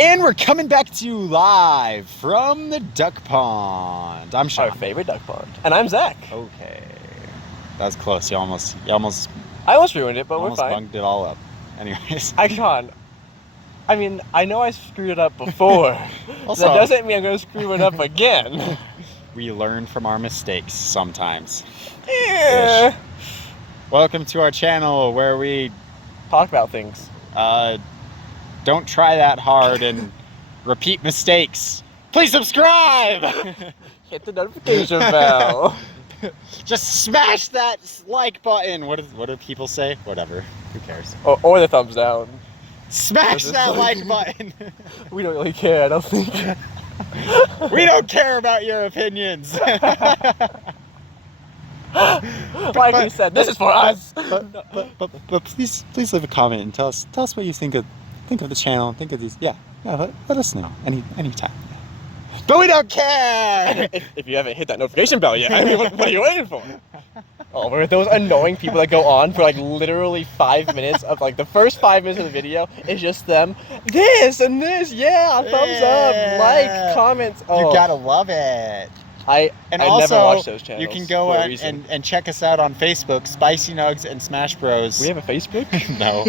And we're coming back to you live from the duck pond. I'm Sean. Our favorite duck pond. And I'm Zach. Okay. That was close. You almost I almost ruined it, but we're fine. Bugged it all up. Anyways. Sean, I mean, I know I screwed it up before. Also, that doesn't mean I'm going to screw it up again. We learn from our mistakes sometimes. Yeah. Welcome to our channel where we talk about things. Don't try that hard and repeat mistakes. Please subscribe! Hit the notification bell. Just smash that like button. What do people say? Whatever. Who cares? Or the thumbs down. Smash that like button. We don't really care, I don't think. We don't care about your opinions. Like we said, this is for us. But please leave a comment and tell us what you think of the channel. Think of these. Yeah. Let us know anytime. But we don't care. If you haven't hit that notification bell yet, I mean, what are you waiting for? Oh, we're those annoying people that go on for like literally 5 minutes of like the first 5 minutes of the video is just them. This and this, yeah, thumbs up, like, comments. Oh. You gotta love it. I also, never watched those channels. You can go and check us out on Facebook, Spicy Nuggs and Smash Bros. We have a Facebook? No.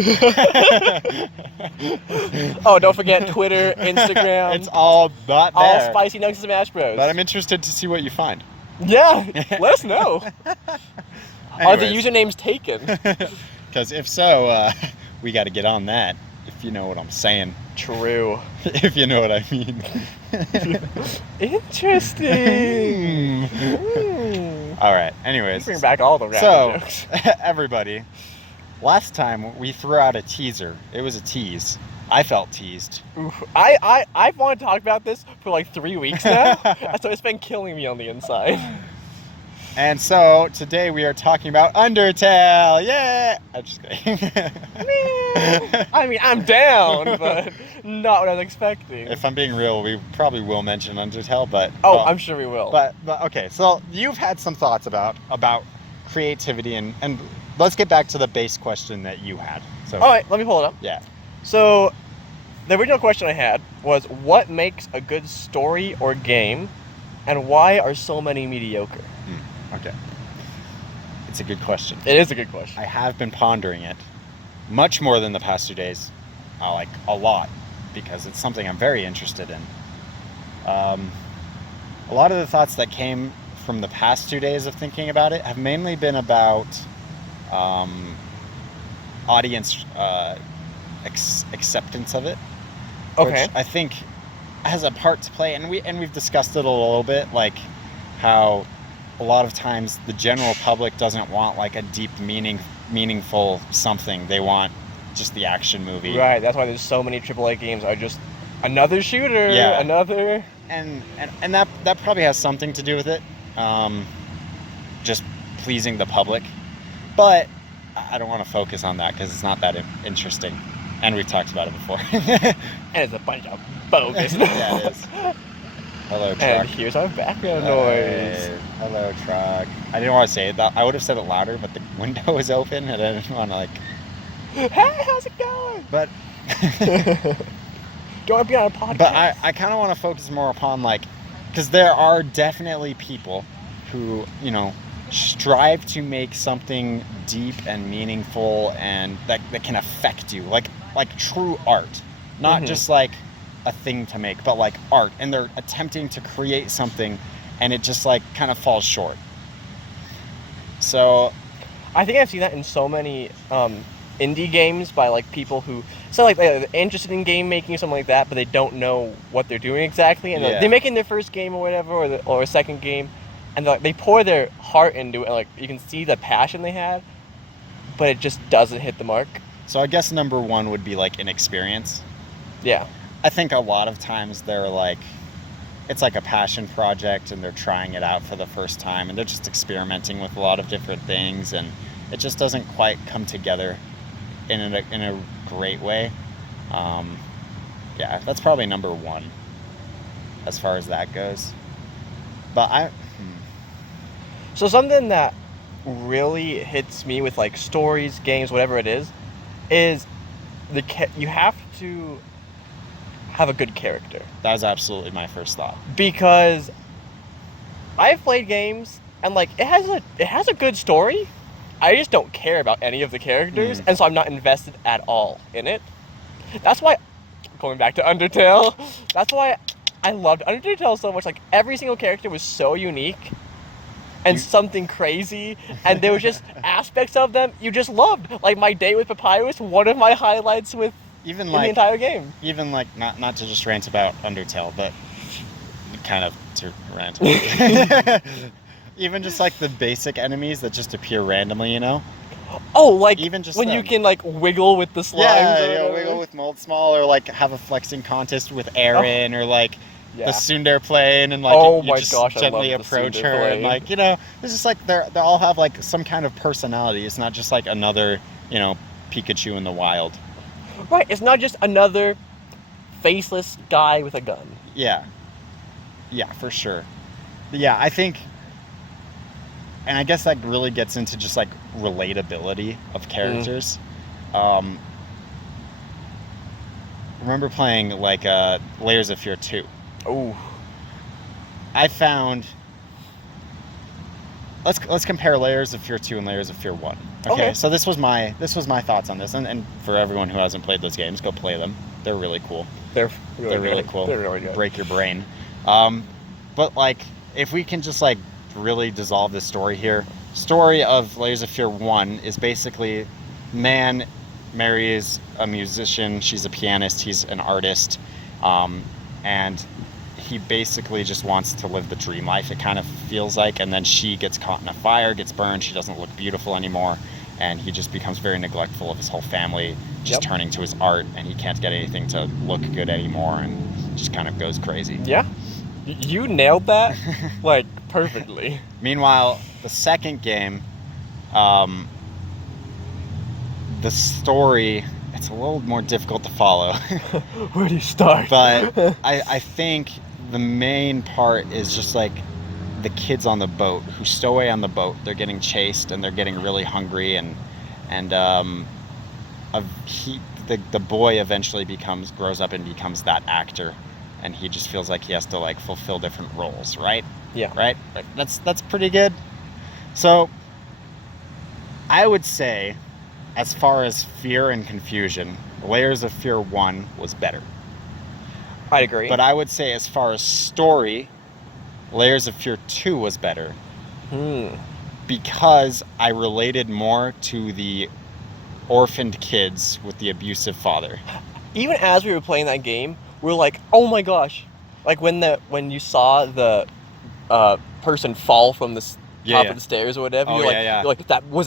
Oh, don't forget Twitter, Instagram. It's all not there. All Spicy Nuggs and Smash Bros. But I'm interested to see what you find. Yeah, let us know. Are the usernames taken? Because if so, we got to get on that, if you know what I'm saying. True. If you know what I mean. Interesting. All right, anyways. Bring back all the random jokes. Everybody, last time we threw out a teaser. It was a tease. I felt teased. Oof. I've wanted to talk about this for like 3 weeks now, so it's been killing me on the inside. And so today we are talking about Undertale. Yeah, I'm just kidding. I mean, I'm down, but not what I was expecting. If I'm being real, we probably will mention Undertale, but well, I'm sure we will. But okay, so you've had some thoughts about creativity, and let's get back to the base question that you had. So all right, let me pull it up. Yeah. So the original question I had was, what makes a good story or game, and why are so many mediocre? Okay. It's a good question. It is a good question. I have been pondering it much more than the past 2 days. Like a lot, because it's something I'm very interested in. A lot of the thoughts that came from the past 2 days of thinking about it have mainly been about audience acceptance of it. Okay. Which I think has a part to play, and we've discussed it a little bit, like how a lot of times the general public doesn't want like a deep meaningful something. They want just the action movie. Right, that's why there's so many AAA games are just another shooter, another... And that probably has something to do with it. Just pleasing the public. But I don't want to focus on that because it's not that interesting. And we've talked about it before. And it's a bunch of bogus. Yeah, it is. Hello, truck. And here's our background noise. Hello, truck. I didn't want to say it. I would have said it louder, but the window was open, and I didn't want to, like... Hey, how's it going? But... Don't want to be on a podcast. But I kind of want to focus more upon, like... Because there are definitely people who, strive to make something deep and meaningful and that can affect you. Like true art. Not just, like... a thing to make, but like art, and they're attempting to create something and it just like kind of falls short. So I think I've seen that in so many indie games by like people who they're interested in game making or something like that, but they don't know what they're doing exactly, and they're making their first game or whatever, or a second game, and they pour their heart into it, and like you can see the passion they had, but it just doesn't hit the mark. So I guess number one would be like inexperience. Yeah. I think a lot of times they're like, it's like a passion project and they're trying it out for the first time and they're just experimenting with a lot of different things and it just doesn't quite come together in a great way. Yeah, that's probably number one as far as that goes. But So something that really hits me with like stories, games, whatever it is you have to have a good character. That was absolutely my first thought. Because I've played games and like it has a good story. I just don't care about any of the characters, and so I'm not invested at all in it. That's why, going back to Undertale, that's why I loved Undertale so much. Like every single character was so unique and something crazy, and there was just aspects of them you just loved. Like my date with Papyrus, one of my highlights in the entire game. Even like not to just rant about Undertale, but kind of to rant. Even just like the basic enemies that just appear randomly, you know? Oh, like even just when them. you can like wiggle with the slimes. Yeah, wiggle with Mold Small, or like have a flexing contest with Aaron, or like the Tsundere plane, and like you just gently approach her, and like, you know, it's just like they all have like some kind of personality. It's not just like another, you know, Pikachu in the wild. Right, it's not just another faceless guy with a gun. Yeah, for sure. But yeah, I think, and I guess that really gets into just like relatability of characters. Remember playing like Layers of Fear 2. Oh. I found, let's compare Layers of Fear 2 and Layers of Fear 1. Okay. So this was my thoughts on this, and for everyone who hasn't played those games, go play them. They're really cool. They're really cool. They're really good. Break your brain. But like, if we can just like really dissolve this story here. Story of Layers of Fear 1 is basically man marries a musician. She's a pianist. He's an artist. And he basically just wants to live the dream life, it kind of feels like. And then she gets caught in a fire, gets burned. She doesn't look beautiful anymore. And he just becomes very neglectful of his whole family, just turning to his art. And he can't get anything to look good anymore, and just kind of goes crazy. Yeah. You nailed that, like, perfectly. Meanwhile, the second game, the story, it's a little more difficult to follow. Where do you start? But I think the main part is just like the kids on the boat who stow away on the boat. They're getting chased and they're getting really hungry, and the boy eventually grows up and becomes that actor. And he just feels like he has to like fulfill different roles, right? Yeah. Right? That's pretty good. So I would say, as far as fear and confusion, Layers of Fear 1 was better. I agree. But I would say, as far as story, Layers of Fear 2 was better. Because I related more to the orphaned kids with the abusive father. Even as we were playing that game, we were like, oh my gosh. Like when you saw the person fall from the top of the stairs or whatever, you're like, was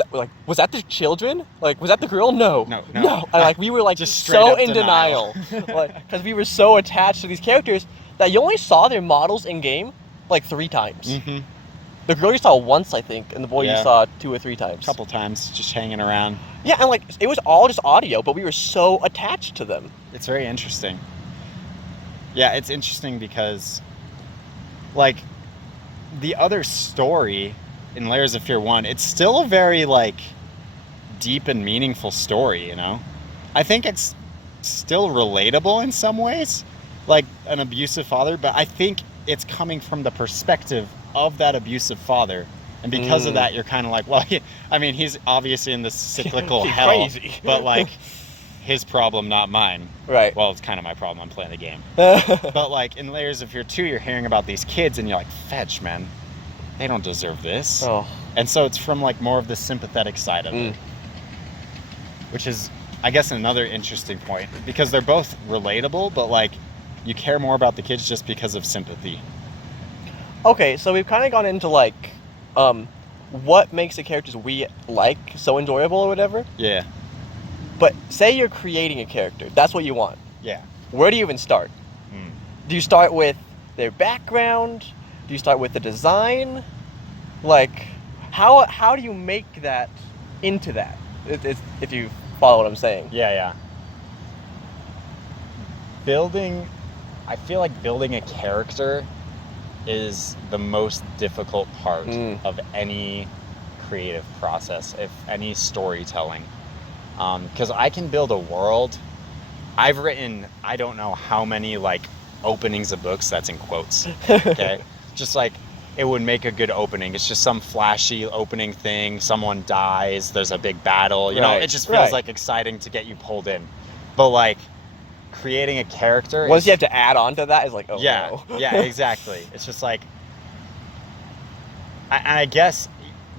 that the children? Like, was that the girl? No. And like we were like just so in denial. Because we were so attached to these characters that you only saw their models in game like 3 times. Mm-hmm. The girl you saw once, I think, and the boy you saw 2 or 3 times. A couple times, just hanging around. Yeah, and like it was all just audio, but we were so attached to them. It's very interesting. Yeah, it's interesting because, like, the other story in Layers of Fear 1, it's still a very, like, deep and meaningful story, you know? I think it's still relatable in some ways, like an abusive father, but I think it's coming from the perspective of that abusive father. And because of that, you're kind of like, well, he's obviously in this cyclical hell, crazy. But, like, his problem, not mine. Right. Well, it's kind of my problem. I'm playing the game. But, like, in Layers of Fear 2, you're hearing about these kids, and you're like, fetch, man. They don't deserve this. Oh. And so it's from, like, more of the sympathetic side of it. Which is, I guess, another interesting point. Because they're both relatable, but, like, you care more about the kids just because of sympathy. Okay, so we've kind of gone into, like, what makes the characters we like so enjoyable or whatever. Yeah. But say you're creating a character. That's what you want. Yeah. Where do you even start? Do you start with their background? Do you start with the design? Like, how do you make that into that? If you follow what I'm saying. Yeah. I feel like building a character is the most difficult part of any creative process, if any storytelling. Because I can build a world I've written, I don't know how many, like, openings of books, that's in quotes, okay? Just, like, it would make a good opening. It's just some flashy opening thing, someone dies, there's a big battle, you know? It just feels, like, exciting to get you pulled in. But, like, creating a character... Once you have to add on to that, it's like, oh, yeah, no. Yeah, exactly. It's just, like... I guess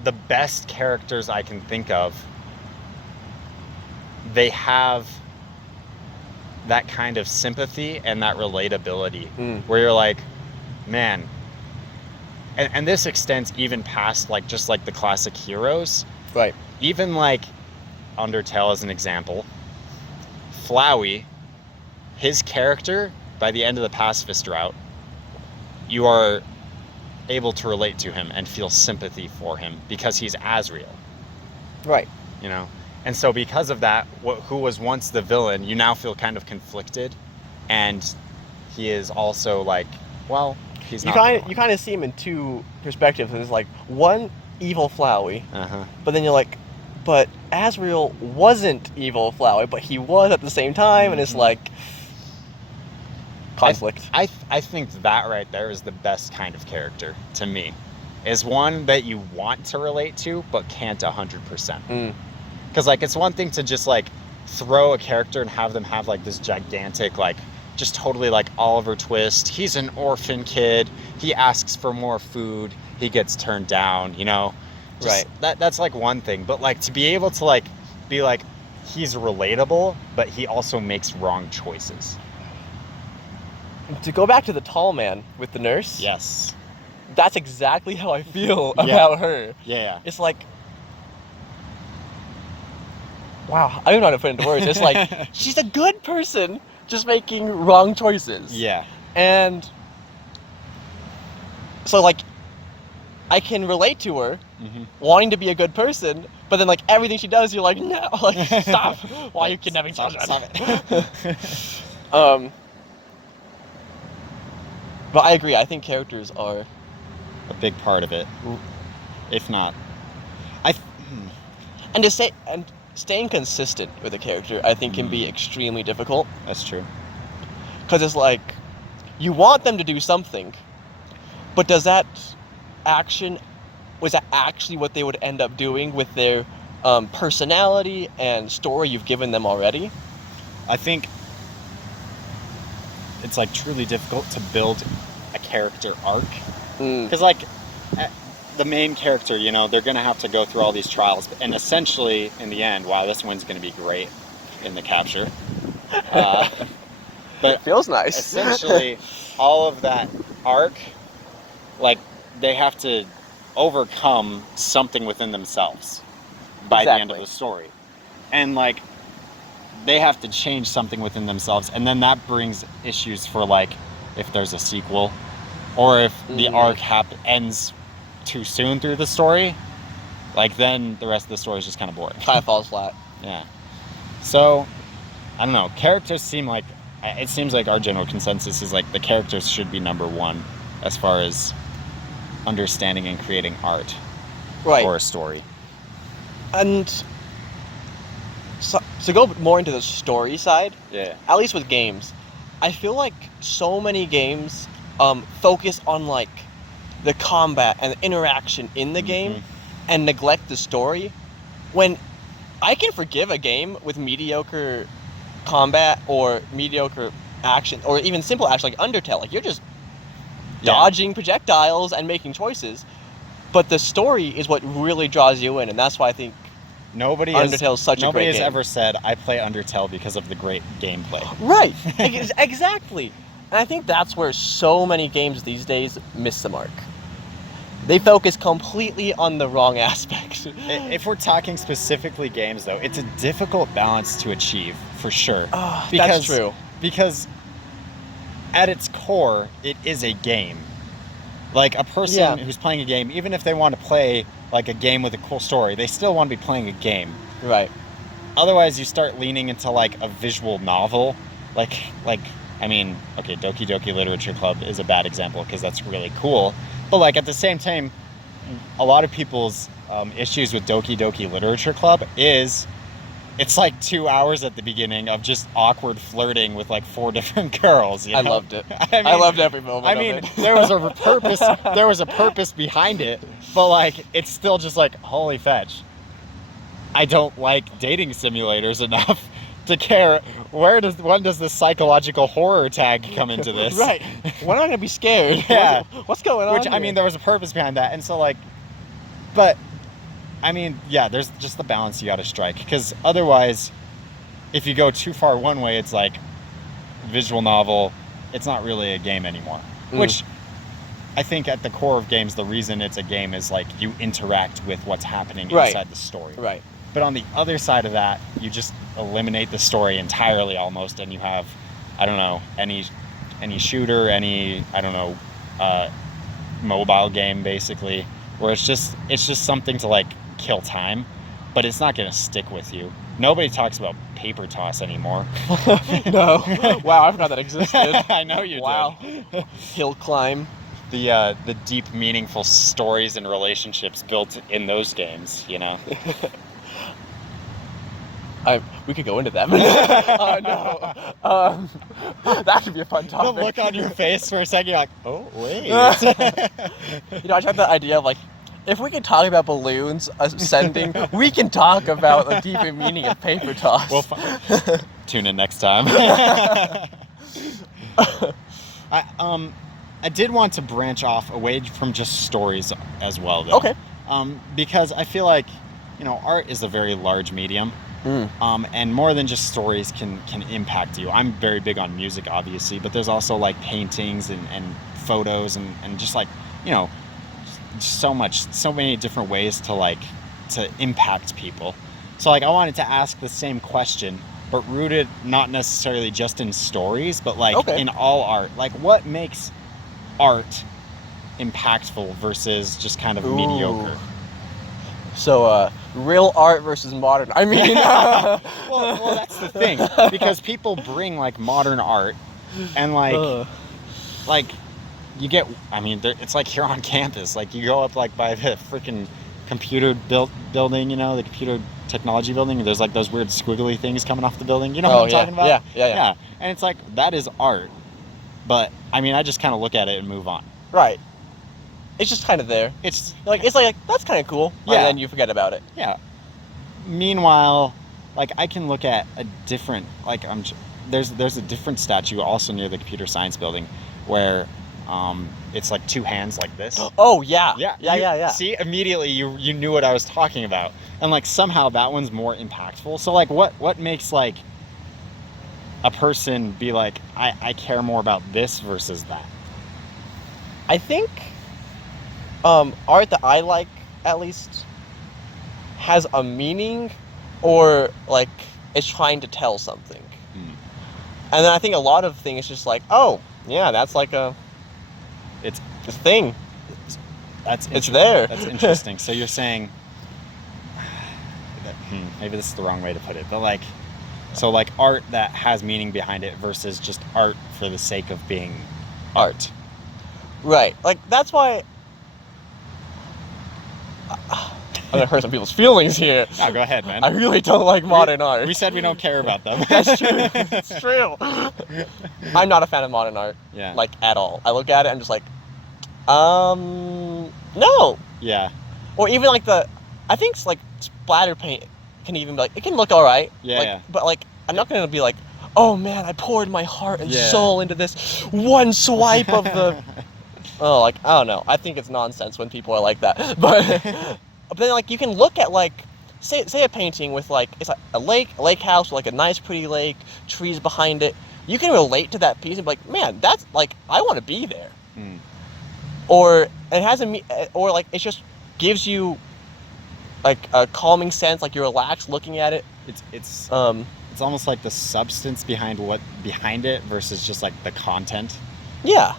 the best characters I can think of, they have that kind of sympathy and that relatability where you're like, man, and this extends even past like just like the classic heroes. Right. Even like Undertale as an example, Flowey, his character by the end of the pacifist route, you are able to relate to him and feel sympathy for him because he's Asriel. Right. You know? And so because of that, who was once the villain, you now feel kind of conflicted, and he is also like, well, he's not. You kind of see him in two perspectives. There's like one evil Flowey, but then you're like, but Asriel wasn't evil Flowey, but he was at the same time, and it's like conflict. I think that right there is the best kind of character to me, is one that you want to relate to but can't 100%. Because, like, it's one thing to just, like, throw a character and have them have, like, this gigantic, like, just totally, like, Oliver Twist. He's an orphan kid. He asks for more food. He gets turned down, you know? Just, that's, like, one thing. But, like, to be able to, like, be, like, he's relatable, but he also makes wrong choices. To go back to the tall man with the nurse. Yes. That's exactly how I feel about her. Yeah. It's like... Wow, I don't know how to put it into words. It's like, she's a good person, just making wrong choices. Yeah. And so, like, I can relate to her, wanting to be a good person, but then, like, everything she does, you're like, no, like, stop. Why are you kidnapping children? Stop it. But I agree, I think characters are... a big part of it. If not... And staying consistent with a character, I think, can be extremely difficult. That's true. Because it's like, you want them to do something, but was that actually what they would end up doing with their personality and story you've given them already? I think it's, like, truly difficult to build a character arc. Because, like, the main character, you know, they're going to have to go through all these trials. And essentially, in the end, wow, this one's going to be great in the capture. But it feels nice. Essentially, all of that arc, like, they have to overcome something within themselves by the end of the story. And, like, they have to change something within themselves. And then that brings issues for, like, if there's a sequel, or if the arc ends too soon through the story, like, then the rest of the story is just kind of boring. Kind of falls flat. Yeah. So, I don't know. Characters seem like... It seems like our general consensus is, like, the characters should be number one as far as understanding and creating art for a story. And so, to go more into the story side, at least with games, I feel like so many games focus on, like, the combat and the interaction in the game and neglect the story, when I can forgive a game with mediocre combat or mediocre action, or even simple action like Undertale. Like, you're just dodging projectiles and making choices, but the story is what really draws you in, and that's why I think Undertale is such a great game. Nobody has ever said, I play Undertale because of the great gameplay. Right, exactly. And I think that's where so many games these days miss the mark. They focus completely on the wrong aspects. If we're talking specifically games, though, it's a difficult balance to achieve, for sure. That's true. Because at its core, it is a game. Like, a person who's playing a game, even if they want to play, like, a game with a cool story, they still want to be playing a game. Right. Otherwise, you start leaning into, like, a visual novel. Like, I mean, okay, Doki Doki Literature Club is a bad example because that's really cool. But, like, at the same time, a lot of people's issues with Doki Doki Literature Club is it's like 2 hours at the beginning of just awkward flirting with like 4 different girls. You know? I loved it. I mean, I loved every moment. I mean, of it. there was a purpose. There was a purpose behind it, but like, it's still just like, holy fetch. I don't like dating simulators enough to care. When does the psychological horror tag come into this? Right. When am I gonna be scared? Yeah. What's going on? Which, I mean, there was a purpose behind that, and so like, but I mean, yeah, there's just the balance you got to strike, because otherwise, if you go too far one way, it's like visual novel. It's not really a game anymore. Which I think at the core of games, the reason it's a game is like you interact with what's happening inside the story. Right. But on the other side of that, you just eliminate the story entirely almost, and you have, I don't know, any shooter, mobile game basically, where it's just something to like kill time, but it's not going to stick with you. Nobody talks about paper toss anymore. No. Wow, I forgot that existed. I know you did. Hill climb. The deep, meaningful stories and relationships built in those games, you know. We could go into that. No. That could be a fun topic. The look on your face for a second, you're like, oh, wait. You know, I tried the idea of like, if we can talk about balloons ascending, we can talk about the deeper meaning of paper toss. Well, tune in next time. I did want to branch off away from just stories as well, though. Okay. Because I feel like, you know, art is a very large medium. And more than just stories can impact you. I'm very big on music, obviously, but there's also like paintings and photos and just like, you know, so many different ways to impact people. So like I wanted to ask the same question, but rooted not necessarily just in stories, but like in all art. Like, what makes art impactful versus just kind of mediocre? So, real art versus modern. I mean, well, that's the thing, because people bring like modern art, and like you get. I mean, it's like here on campus. Like you go up like by the freaking computer building, you know, the computer technology building. And there's like those weird squiggly things coming off the building. You know what I'm talking about? Yeah. And it's like that is art, but I mean, I just kind of look at it and move on. Right. It's just kind of there. It's like that's kind of cool. Yeah. And then you forget about it. Yeah. Meanwhile, like I can look at a different there's a different statue also near the computer science building where it's like 2 hands like this. Oh yeah. Yeah. See, immediately you knew what I was talking about, and like somehow that one's more impactful. So like what makes like a person be like I care more about this versus that? I think art that I like, at least, has a meaning, or like it's trying to tell something. And then I think a lot of things just like, oh yeah, that's like it's a thing. It's there. That's interesting. So you're saying that, maybe this is the wrong way to put it, but like, so like art that has meaning behind it versus just art for the sake of being art. Right. Like that's why. I'm gonna hurt some people's feelings here. Oh, go ahead, man. I really don't like modern art. We said we don't care about them. That's true. It's true. I'm not a fan of modern art. Yeah. Like at all. I look at it and I'm just like, no. Yeah. Or even like I think like splatter paint can even be like, it can look alright. Yeah. Like, but like, I'm not gonna be like, oh man, I poured my heart and soul into this one swipe of the. Oh, like, I don't know. I think it's nonsense when people are like that. But then, like, you can look at, like, say a painting with, like, it's like a lake house with, like, a nice, pretty lake, trees behind it. You can relate to that piece and be like, man, that's, like, I want to be there. Or it has or, like, it just gives you, like, a calming sense, like, you're relaxed looking at it. It's almost like the substance behind it versus just, like, the content. Yeah.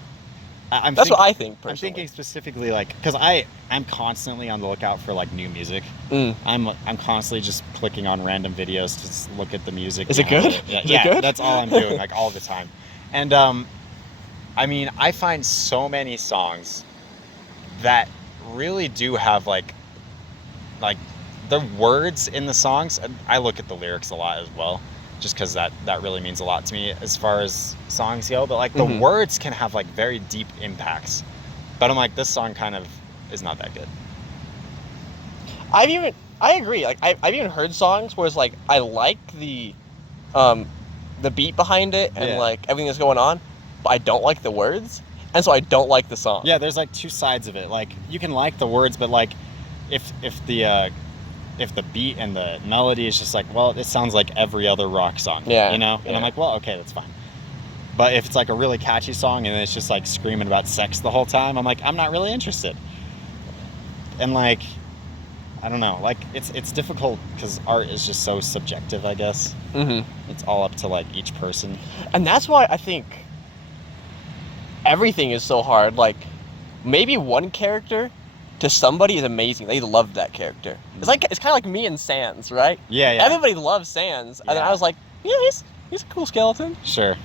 That's what I think, personally. I'm thinking specifically, like, because I'm constantly on the lookout for, like, new music. I'm constantly just clicking on random videos to just look at the music. Is it good? Yeah, good? That's all I'm doing, like, all the time. And, I mean, I find so many songs that really do have, like the words in the songs, I look at the lyrics a lot as well, just because that really means a lot to me as far as songs go. But like the words can have like very deep impacts. But I'm like, this song kind of is not that good. I agree. Like I've even heard songs where it's like I like the beat behind it and like everything that's going on, but I don't like the words, and so I don't like the song. Yeah, there's like two sides of it. Like you can like the words, but like if the beat and the melody is just like, well, it sounds like every other rock song, you know? And I'm like, well, okay, that's fine. But if it's like a really catchy song and it's just like screaming about sex the whole time, I'm like, I'm not really interested. And like, I don't know, like it's difficult because art is just so subjective, I guess. It's all up to like each person. And that's why I think everything is so hard. Like maybe one character to somebody is amazing. They love that character. It's kind of like me and Sans, right? Yeah. Everybody loves Sans, and then I was like, yeah, he's a cool skeleton. Sure.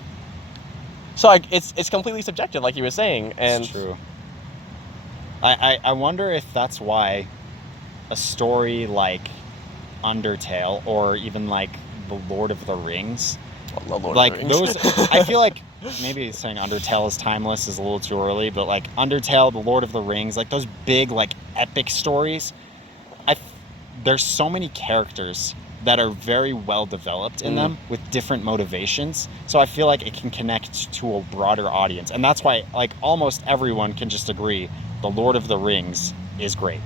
So like it's completely subjective, like you were saying, and it's true. I wonder if that's why a story like Undertale or even like the Lord of the Rings, like those, I feel like maybe saying Undertale is timeless is a little too early, but like Undertale, the Lord of the Rings, like those big like epic stories, there's so many characters that are very well developed in them with different motivations, so I feel like it can connect to a broader audience, and that's why like almost everyone can just agree the Lord of the Rings is great.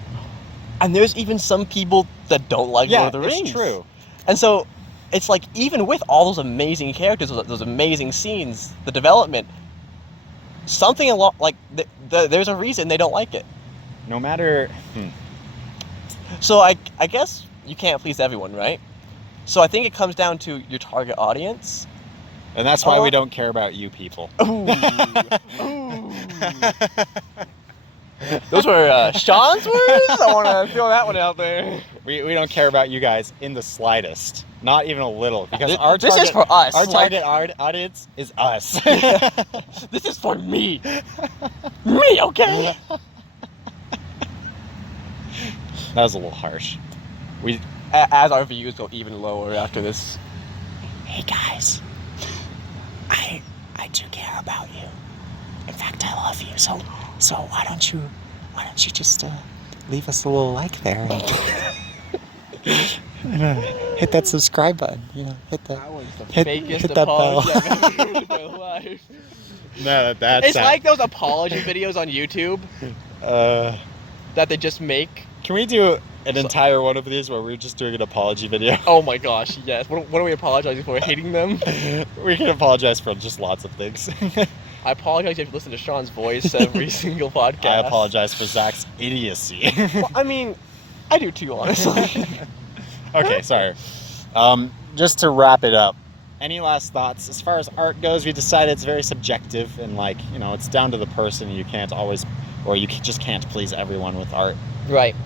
And there's even some people that don't like Lord of the Rings. It's true. And so it's like, even with all those amazing characters, those amazing scenes, the development, something like there's a reason they don't like it. No matter. So I guess you can't please everyone, right? So I think it comes down to your target audience. And that's why we don't care about you people. Ooh. Those were Sean's words? I want to throw that one out there. We don't care about you guys in the slightest. Not even a little. Because this is for us. Our target audience is us. This is for me. Me, okay? That was a little harsh. As our views go even lower after this. Hey guys. I do care about you. In fact, I love you. So why don't you just leave us a little like there and hit that subscribe button. You know, hit that. That was the fakest apology I've ever heard in my life. No, that's. It's like those apology videos on YouTube. That they just make. Can we do an entire one of these where we're just doing an apology video? Oh my gosh, yes. What are we apologizing for? Hating them? We can apologize for just lots of things. I apologize if you listen to Sean's voice every single podcast. I apologize for Zach's idiocy. Well, I mean, I do too, honestly. Okay, sorry. Just to wrap it up, any last thoughts? As far as art goes, we decided it's very subjective and like, you know, it's down to the person. You can't always, or you just can't please everyone with art. Right.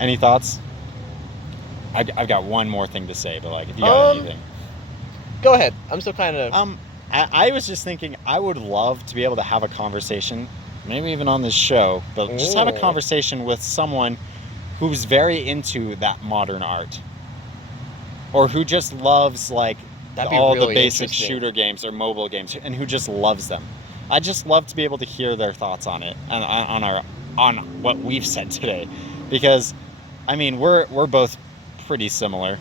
Any thoughts? I've got one more thing to say, but like, if you got anything. Go ahead. I'm still kind of... I was just thinking I would love to be able to have a conversation, maybe even on this show, but just have a conversation with someone who's very into that modern art. Or who just loves like all the basic shooter games or mobile games and who just loves them. I'd just love to be able to hear their thoughts on it and on what we've said today. Because I mean we're both pretty similar.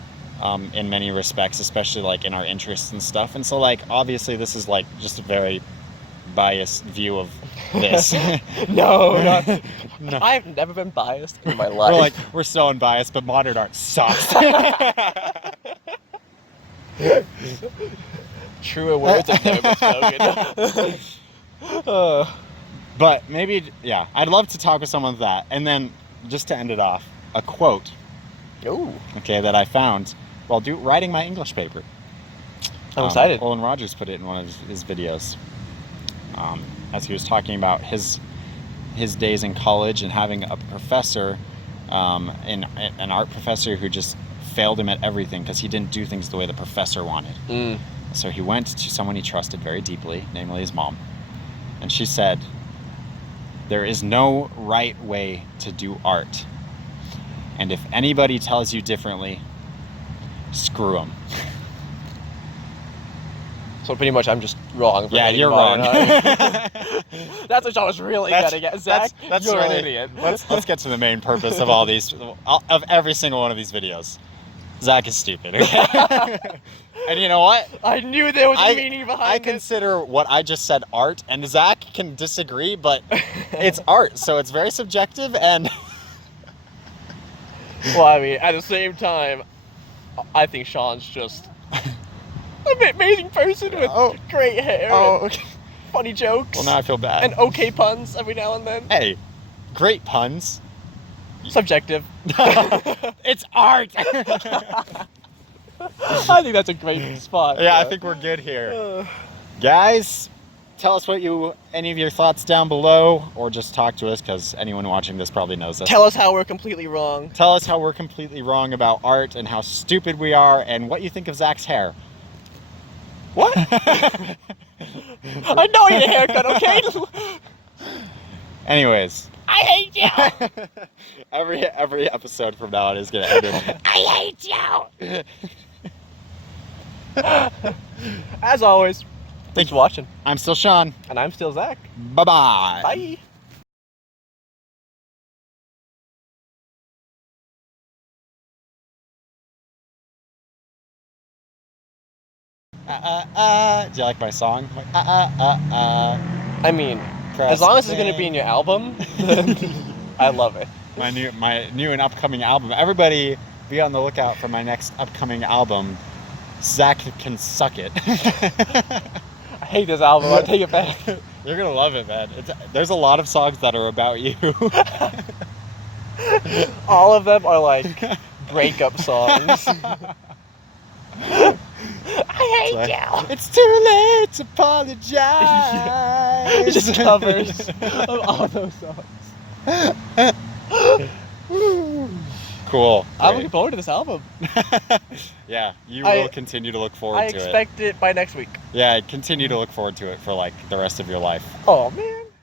In many respects, especially like in our interests and stuff, and so like obviously this is like just a very biased view of this. No. I've never been biased in my life. We're so unbiased, but modern art sucks. Truer words have never been spoken. But maybe, yeah, I'd love to talk with someone with that, and then just to end it off, a quote. Ooh. Okay, that I found while writing my English paper. I'm excited. Olin Rogers put it in one of his videos. As he was talking about his days in college and having a professor, an art professor who just failed him at everything because he didn't do things the way the professor wanted. So he went to someone he trusted very deeply, namely his mom. And she said, "There is no right way to do art. And if anybody tells you differently, screw them. So pretty much I'm just wrong. Yeah, you're wrong. That's what I was really getting at, Zach. You're an idiot. Let's get to the main purpose of all these, of every single one of these videos. Zach is stupid. Okay? And you know what? I knew there was a meaning behind I this. consider what I just said art, and Zach can disagree, but it's art, so it's very subjective. And well, I mean, at the same time, I think Sean's just an amazing person with great hair, and funny jokes. Well, now I feel bad. And okay puns every now and then. Hey, great puns. Subjective. It's art. I think that's a great spot. Yeah, I think we're good here. Guys, tell us any of your thoughts down below, or just talk to us, because anyone watching this probably knows us. Tell us how we're completely wrong. Tell us how we're completely wrong about art and how stupid we are, and what you think of Zach's hair. What? I know I need a haircut, okay? Anyways. I hate you! Every episode from now on is gonna end with, I hate you! As always, thanks for watching. I'm still Sean. And I'm still Zach. Bye-bye. Bye. Do you like my song? Like, I mean, as long as it's gonna be in your album, then I love it. My new and upcoming album. Everybody be on the lookout for my next upcoming album. Zach can suck it. I hate this album. I'll take it back. You're gonna love it, man. There's a lot of songs that are about you. All of them are like breakup songs. I hate you. It's too late to apologize. Yeah. It's just covers of all those songs. Cool. I'm looking forward to this album. Yeah, you will continue to look forward to it. I expect it by next week. Yeah, continue to look forward to it for like the rest of your life. Oh man.